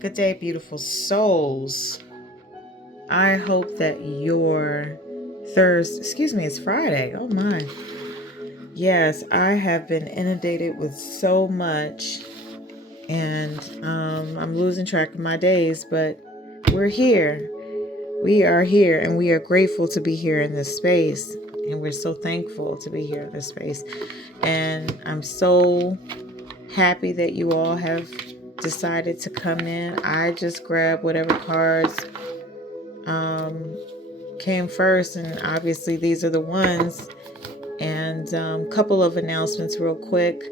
Good day, beautiful souls. I hope that your it's Friday. Oh my. Yes, I have been inundated with so much and I'm losing track of my days, but we're here. We are here and we are grateful to be here in this space. And we're so thankful to be here in this space. And I'm so happy that you all have decided to come in. I just grabbed whatever cards came first, and obviously these are the ones. And couple of announcements real quick.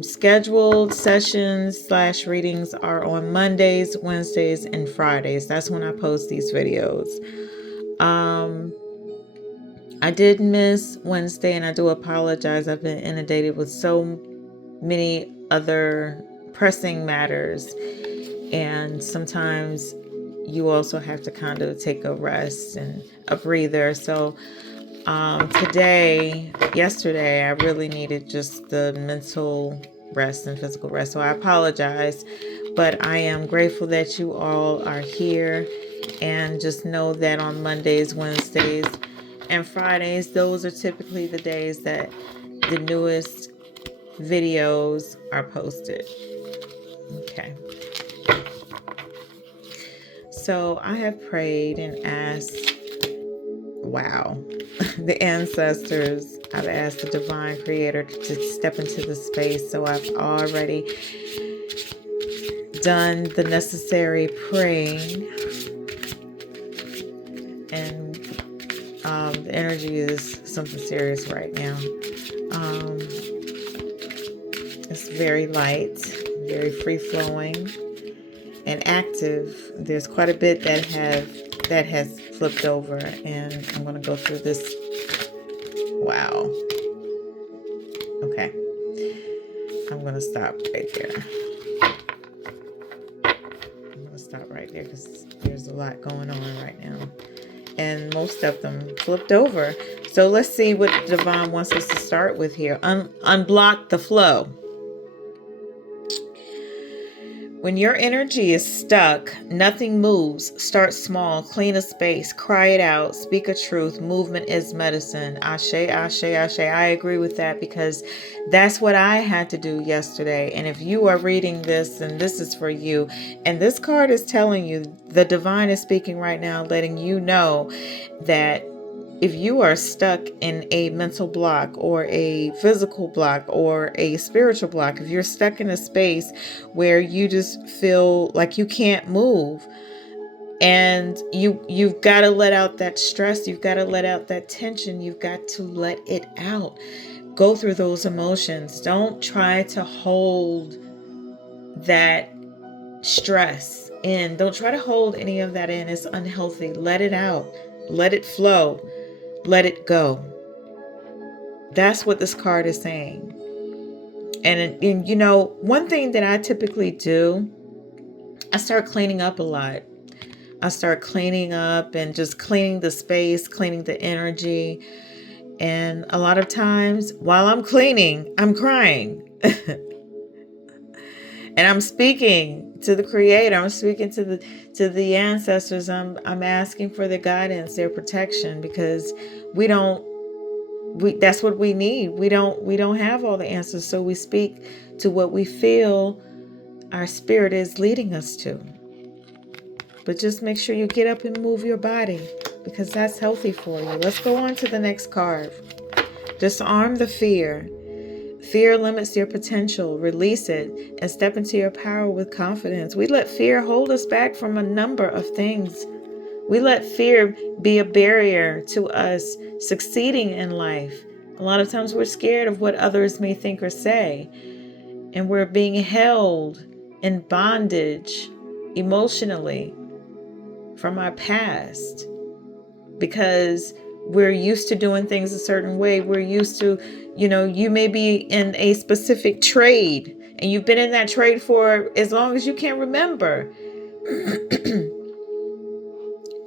Scheduled sessions / readings are on Mondays, Wednesdays, and Fridays. That's when I post these videos. I did miss Wednesday, and I do apologize. I've been inundated with so many other pressing matters, and sometimes you also have to kind of take a rest and a breather. So yesterday, I really needed just the mental rest and physical rest. So I apologize, but I am grateful that you all are here. And just know that on Mondays, Wednesdays, and Fridays, those are typically the days that the newest videos are posted. Okay. So I have prayed and asked, the ancestors. I've asked the divine creator to step into the space. So I've already done the necessary praying. And the energy is something serious right now. It's very light, very free-flowing, and active. There's quite a bit that has flipped over, and I'm going to go through this. Wow. Okay. I'm going to stop right there. Because there's a lot going on right now. And most of them flipped over. So let's see what Divine wants us to start with here. Unblock the flow. When your energy is stuck, nothing moves. Start small, clean a space, cry it out, speak a truth. Movement is medicine. Ashe, ashe, ashe. I agree with that because that's what I had to do yesterday. And if you are reading this, then this is for you. And this card is telling you, the divine is speaking right now, letting you know that if you are stuck in a mental block or a physical block or a spiritual block, if you're stuck in a space where you just feel like you can't move, and you've got to let out that stress, you've got to let out that tension, you've got to let it out. Go through those emotions. Don't try to hold that stress in. Don't try to hold any of that in. It's unhealthy. Let it out. Let it flow. Let it go. That's what this card is saying. And you know, one thing that I typically do, I start cleaning up a lot. I start cleaning up and just cleaning the space, cleaning the energy. And a lot of times while I'm cleaning, I'm crying. And I'm speaking to the creator. I'm speaking to the ancestors. I'm asking for their guidance, their protection, because that's what we need. We don't have all the answers, so we speak to what we feel our spirit is leading us to. But just make sure you get up and move your body, because that's healthy for you. Let's go on to the next card. Disarm the fear. Fear limits your potential. Release it and step into your power with confidence. We let fear hold us back from a number of things. We let fear be a barrier to us succeeding in life. A lot of times we're scared of what others may think or say, and we're being held in bondage emotionally from our past because we're used to doing things a certain way. We're used to, you may be in a specific trade and you've been in that trade for as long as you can remember.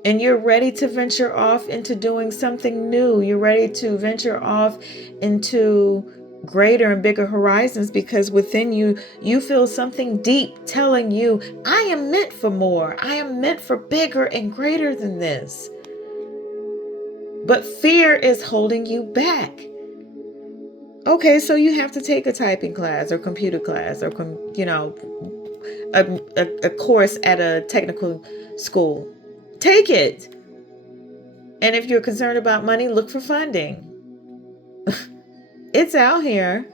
And you're ready to venture off into doing something new. You're ready to venture off into greater and bigger horizons, because within you, you feel something deep telling you, I am meant for more. I am meant for bigger and greater than this. But fear is holding you back. Okay, so you have to take a typing class or computer class or, a course at a technical school. Take it. And if you're concerned about money, look for funding. It's out here,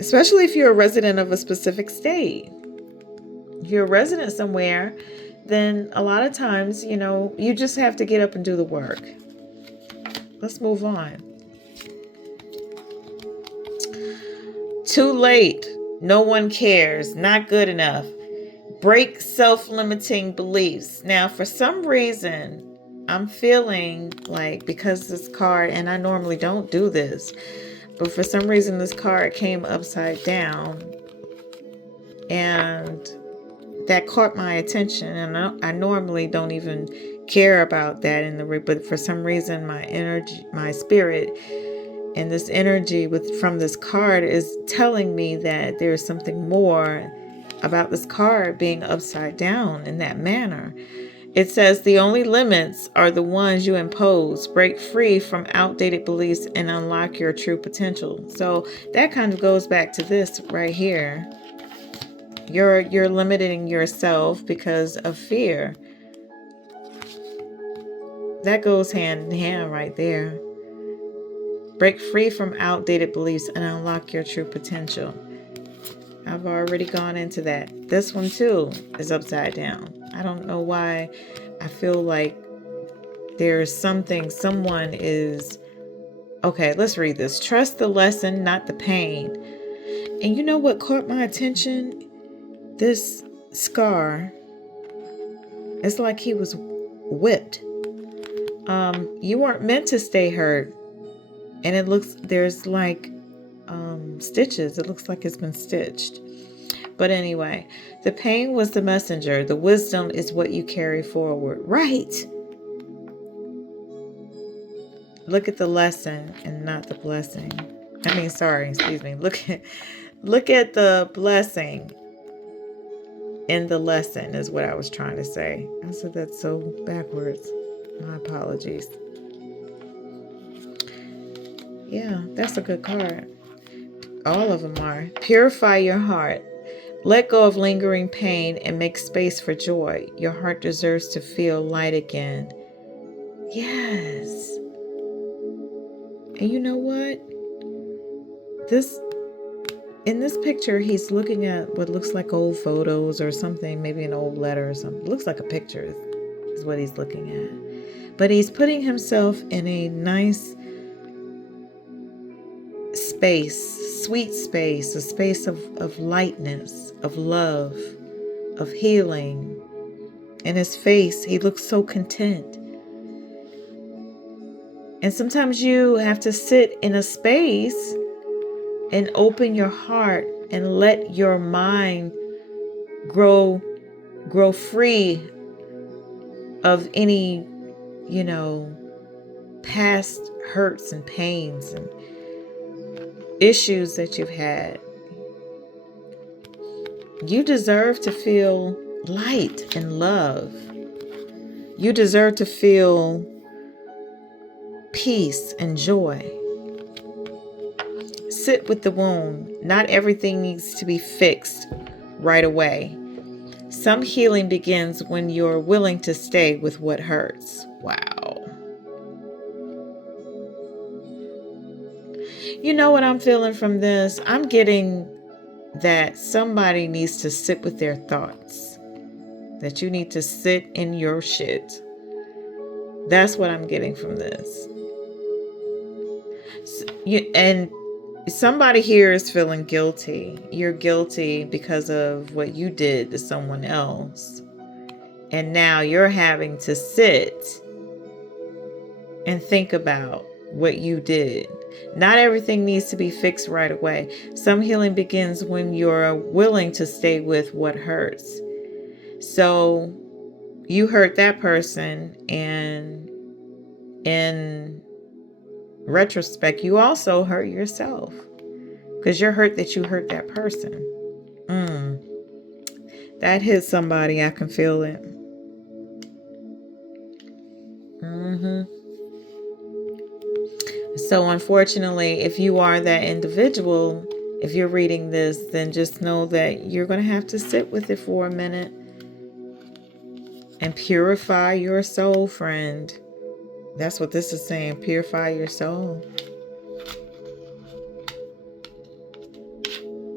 especially if you're a resident of a specific state. If you're a resident somewhere, then a lot of times, you just have to get up and do the work. Let's move on. Too late. No one cares. Not good enough. Break self-limiting beliefs. Now, for some reason, I'm feeling like, because this card, and I normally don't do this, but for some reason this card came upside down, and that caught my attention. And I normally don't even care about that but for some reason my energy, my spirit, and this energy from this card is telling me that there's something more about this card being upside down in that manner. It says the only limits are the ones you impose. Break free from outdated beliefs and unlock your true potential. So that kind of goes back to this right here. You're limiting yourself because of fear. That goes hand in hand right there. Break free from outdated beliefs and unlock your true potential. I've already gone into that. This one too is upside down. I don't know why I feel like there's someone is... Okay, let's read this. Trust the lesson, not the pain. And you know what caught my attention? This scar. It's like he was whipped. You weren't meant to stay hurt. And it looks, there's like stitches. It looks like it's been stitched. But anyway, the pain was the messenger. The wisdom is what you carry forward. Right. Look at the lesson and not the blessing. Excuse me. Look at the blessing in the lesson is what I was trying to say. I said that so backwards. My apologies. Yeah, that's a good card. All of them are. Purify your heart. Let go of lingering pain and make space for joy. Your heart deserves to feel light again. Yes. And you know what? In this picture, he's looking at what looks like old photos or something, maybe an old letter or something. It looks like a picture is what he's looking at. But he's putting himself in a nice space, sweet space, a space of lightness, of love, of healing. In his face, he looks so content. And sometimes you have to sit in a space and open your heart and let your mind grow free of any, past hurts and pains and issues that you've had. You deserve to feel light and love. You deserve to feel peace and joy. Sit with the wound. Not everything needs to be fixed right away. Some healing begins when you're willing to stay with what hurts. Wow. You know what I'm feeling from this? I'm getting that somebody needs to sit with their thoughts. That you need to sit in your shit. That's what I'm getting from this. And somebody here is feeling guilty. You're guilty because of what you did to someone else. And now you're having to sit and think about what you did. Not everything needs to be fixed right away. Some healing begins when you're willing to stay with what hurts. So you hurt that person, and in retrospect, you also hurt yourself. Because you're hurt that you hurt that person. That hit somebody. I can feel it. So unfortunately, if you are that individual, if you're reading this, then just know that you're going to have to sit with it for a minute and purify your soul, friend. That's what this is saying. Purify your soul.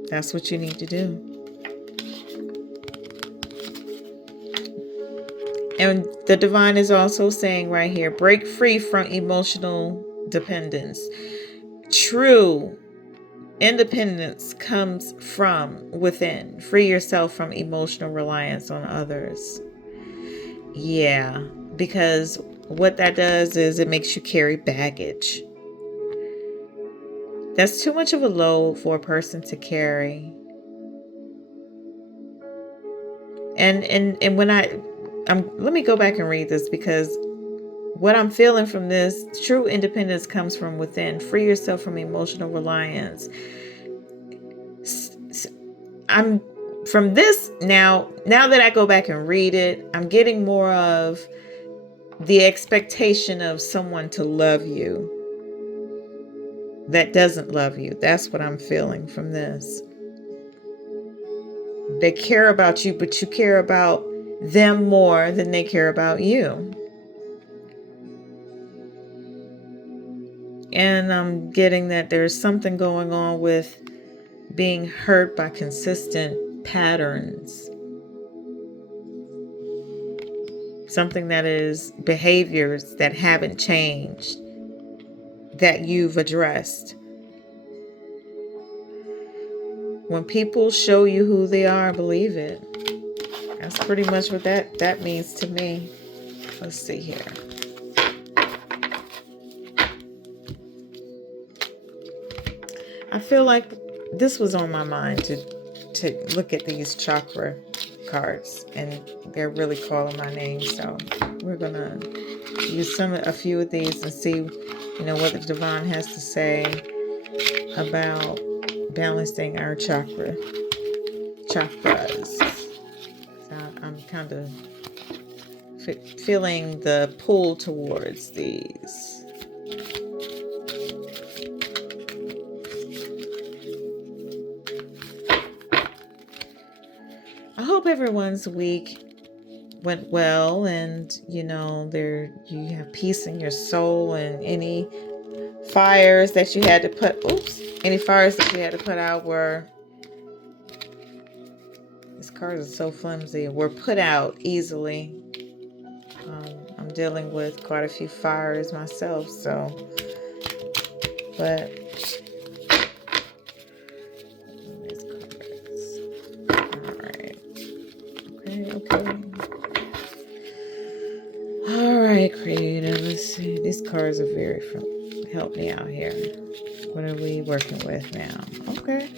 That's what you need to do. And the divine is also saying right here, break free from emotional dependence. True independence comes from within. Free yourself from emotional reliance on others. Yeah, because what that does is it makes you carry baggage. That's too much of a load for a person to carry. And when let me go back and read this, because what I'm feeling from this, true independence comes from within. Free yourself from emotional reliance. I'm from this now that I go back and read it, I'm getting more of the expectation of someone to love you that doesn't love you. That's what I'm feeling from this. They care about you, but you care about them more than they care about you. And I'm getting that there's something going on with being hurt by consistent patterns. Something that is behaviors that haven't changed, that you've addressed. When people show you who they are, believe it. That's pretty much what that means to me. Let's see here. I feel like this was on my mind to look at these chakra cards, and they're really calling my name. So we're gonna use a few of these and see, what the divine has to say about balancing our chakras. So I'm kind of feeling the pull towards these. I hope everyone's week went well, and you have peace in your soul, and any fires that you had to put out were, these cards are so flimsy, were put out easily. I'm dealing with quite a few fires myself, but Alright, creative. Let's see. These cards are very help me out here. What are we working with now? Okay.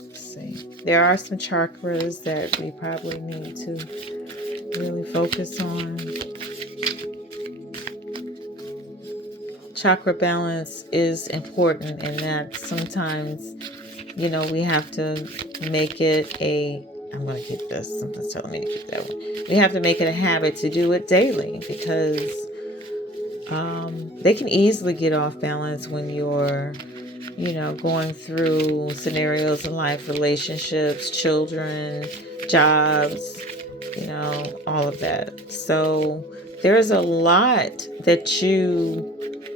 Let's see. There are some chakras that we probably need to really focus on. Chakra balance is important, and that sometimes, we have to make it I'm going to keep this. Something's telling me to keep that one. We have to make it a habit to do it daily, because they can easily get off balance when you're, going through scenarios in life, relationships, children, jobs, all of that. So there's a lot that you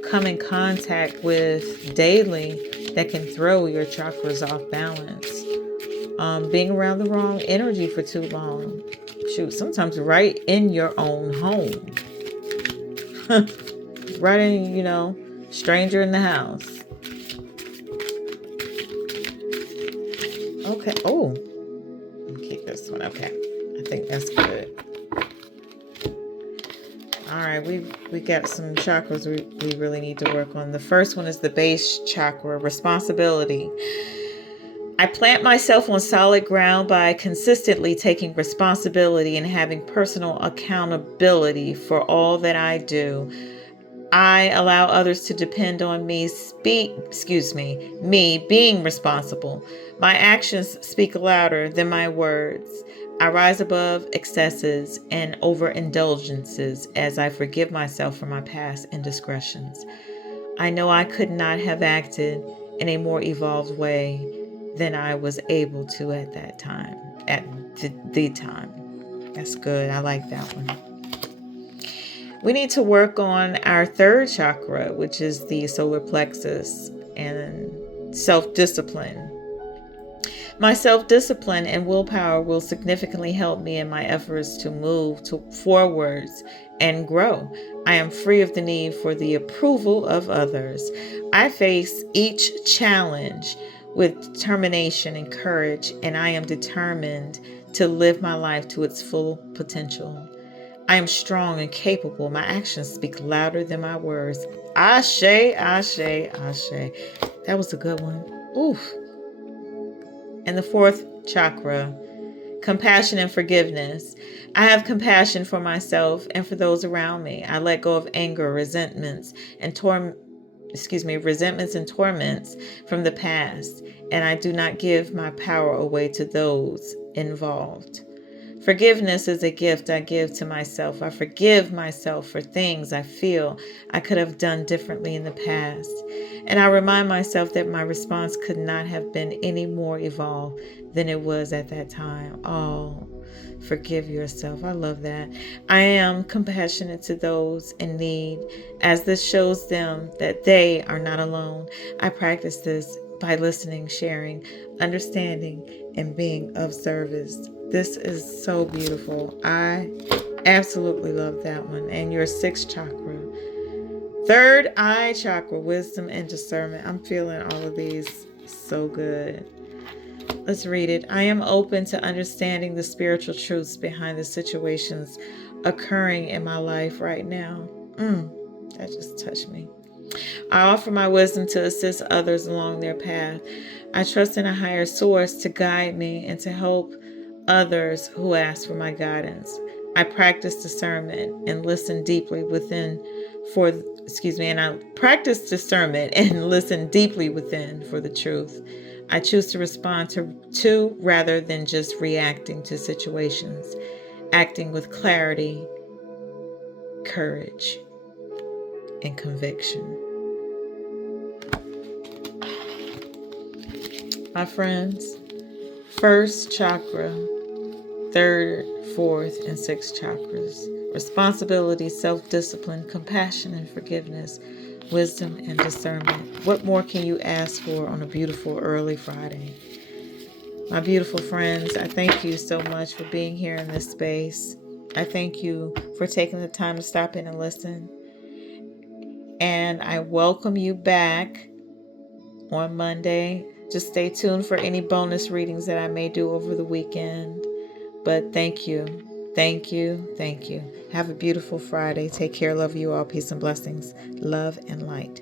come in contact with daily that can throw your chakras off balance. Being around the wrong energy for too long. Sometimes right in your own home. Right in, stranger in the house. Okay. Oh, let me keep this one. Okay. I think that's good. All right. We got some chakras we really need to work on. The first one is the base chakra, responsibility. I plant myself on solid ground by consistently taking responsibility and having personal accountability for all that I do. I allow others to depend on me me being responsible. My actions speak louder than my words. I rise above excesses and overindulgences as I forgive myself for my past indiscretions. I know I could not have acted in a more evolved way than I was able to at that time, at the time. That's good. I like that one. We need to work on our third chakra, which is the solar plexus, and self-discipline. My self-discipline and willpower will significantly help me in my efforts to move forwards and grow. I am free of the need for the approval of others. I face each challenge with determination and courage, and I am determined to live my life to its full potential. I am strong and capable. My actions speak louder than my words. Ashe, ashe, ashe. That was a good one. Oof. And the fourth chakra, compassion and forgiveness. I have compassion for myself and for those around me. I let go of anger, resentments, and resentments and torments from the past, and I do not give my power away to those involved. Forgiveness is a gift I give to myself. I forgive myself for things I feel I could have done differently in the past. And I remind myself that my response could not have been any more evolved than it was at that time. Oh, forgive yourself. I love that. I am compassionate to those in need, as this shows them that they are not alone. I practice this by listening, sharing, understanding, and being of service. This is so beautiful. I absolutely love that one. And your sixth chakra, third eye chakra, wisdom and discernment. I'm feeling all of these so good. Let's read it. I am open to understanding the spiritual truths behind the situations occurring in my life right now. That just touched me. I offer my wisdom to assist others along their path. I trust in a higher source to guide me and to help others who ask for my guidance. I practice discernment and listen deeply within I practice discernment and listen deeply within for the truth. I choose to respond to rather than just reacting to situations, acting with clarity, courage, and conviction. My friends, first chakra, third, fourth, and sixth chakras. Responsibility, self-discipline, compassion and forgiveness, wisdom and discernment. What more can you ask for on a beautiful early Friday? My beautiful friends, I thank you so much for being here in this space. I thank you for taking the time to stop in and listen. And I welcome you back on Monday. Just stay tuned for any bonus readings that I may do over the weekend. But thank you. Thank you. Thank you. Have a beautiful Friday. Take care. Love you all. Peace and blessings. Love and light.